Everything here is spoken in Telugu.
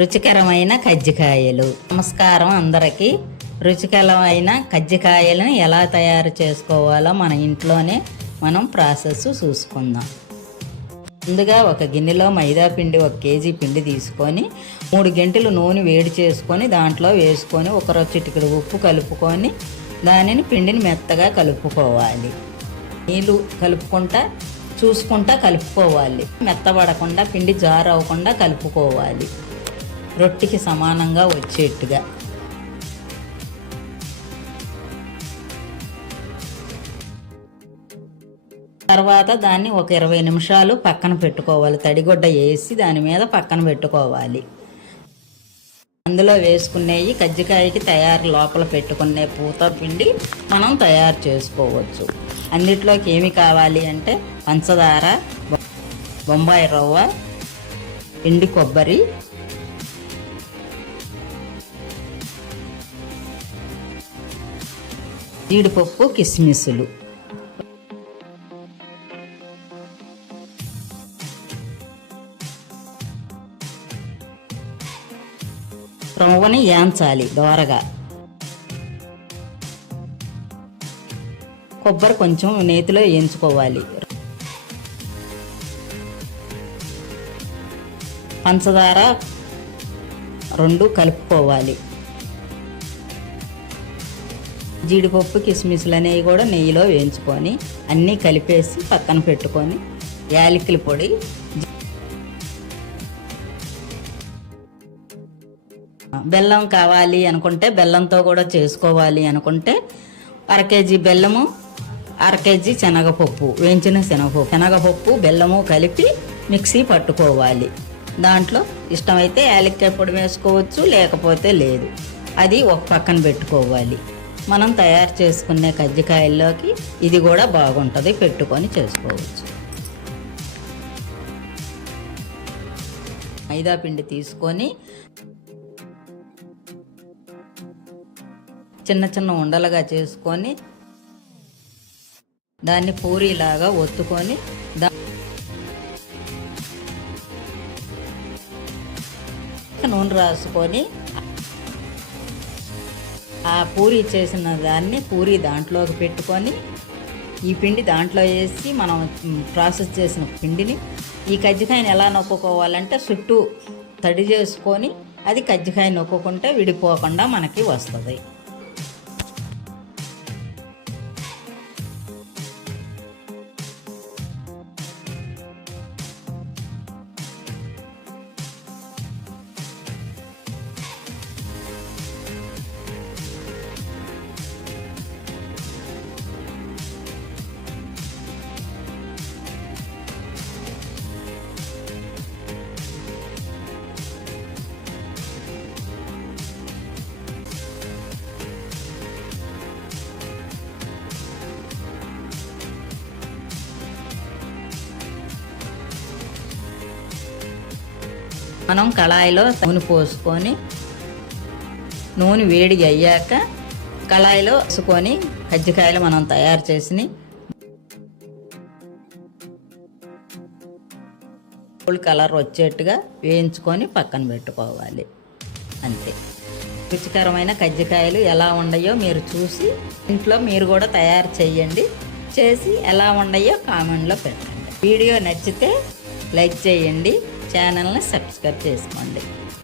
రుచికరమైన కజ్జికాయలు. నమస్కారం అందరికీ. రుచికరమైన కజ్జికాయలను ఎలా తయారు చేసుకోవాలో మన ఇంట్లోనే మనం ప్రాసెస్ చూసుకుందాం. ముందుగా ఒక గిన్నెలో మైదా పిండి 1 కేజీ పిండి తీసుకొని 3 గంటలు నూనె వేడి చేసుకొని దాంట్లో వేసుకొని ఒక చిటికెడు ఉప్పు కలుపుకొని దానిని పిండిని మెత్తగా కలుపుకోవాలి. నీళ్ళు కలుపుకుంటా చూసుకుంటా కలుపుకోవాలి. మెత్తబడకుండా పిండి జారు అవ్వకుండా కలుపుకోవాలి, రొట్టెకి సమానంగా వచ్చేట్టుగా. తర్వాత దాన్ని ఒక 20 నిమిషాలు పక్కన పెట్టుకోవాలి. తడిగుడ్డ వేసి దాని మీద పక్కన పెట్టుకోవాలి. అందులో వేసుకునేవి కజ్జికాయకి తయారు లోపల పెట్టుకునే పూత పిండి మనం తయారు చేసుకోవచ్చు. అన్నిట్లోకి ఏమి కావాలి అంటే పంచదార, బొంబాయి రవ్వ, ఎండి కొబ్బరి, జీడిపప్పు, కిస్మిస్లు. రవ్వని యాంచాలి దోరగా. కొబ్బరి కొంచెం నేతిలో వేయించుకోవాలి. పంచదార 2 కలుపుకోవాలి. జీడిపప్పు, కిస్మిస్లు అనేవి కూడా నెయ్యిలో వేయించుకొని అన్నీ కలిపేసి పక్కన పెట్టుకొని యాలకుల పొడి, బెల్లం కావాలి అనుకుంటే బెల్లంతో కూడా చేసుకోవాలి అనుకుంటే 1/2 కేజీ బెల్లము, 1/2 కేజీ శనగపప్పు, వేయించిన శనగపప్పు బెల్లము కలిపి మిక్సీ పట్టుకోవాలి. దాంట్లో ఇష్టమైతే యాలక్కాయ పొడి వేసుకోవచ్చు, లేకపోతే లేదు. అది ఒక పక్కన పెట్టుకోవాలి. మనం తయారు చేసుకునే కజ్జికాయల్లోకి ఇది కూడా బాగుంటుంది, పెట్టుకొని చేసుకోవచ్చు. మైదా పిండి తీసుకొని చిన్న చిన్న ఉండలుగా చేసుకొని దాన్ని పూరీలాగా ఒత్తుకొని నూనె రాసుకొని ఆ పూరీ చేసిన దాన్ని పూరీ దాంట్లోకి పెట్టుకొని ఈ పిండి దాంట్లో వేసి మనం ప్రాసెస్ చేసిన పిండిని ఈ కజ్జికాయని ఎలా నొక్కుకోవాలంటే చుట్టూ తడి చేసుకొని అది కజ్జికాయ నొక్కుంటే విడిపోకుండా మనకి వస్తుంది. మనం కళాయిలో నూనె పోసుకొని నూనె వేడి అయ్యాక కళాయిలో వేసుకొని కజ్జికాయలు మనం తయారు చేసి గోల్డ్ కలర్ వచ్చేట్టుగా వేయించుకొని పక్కన పెట్టుకోవాలి. అంతే. రుచికరమైన కజ్జికాయలు ఎలా ఉన్నాయో మీరు చూసి ఇంట్లో మీరు కూడా తయారు చేయండి. చేసి ఎలా ఉన్నాయో కామెంట్లో పెట్టండి. వీడియో నచ్చితే లైక్ చేయండి, ఛానల్ని సబ్స్క్రైబ్ చేసుకోండి.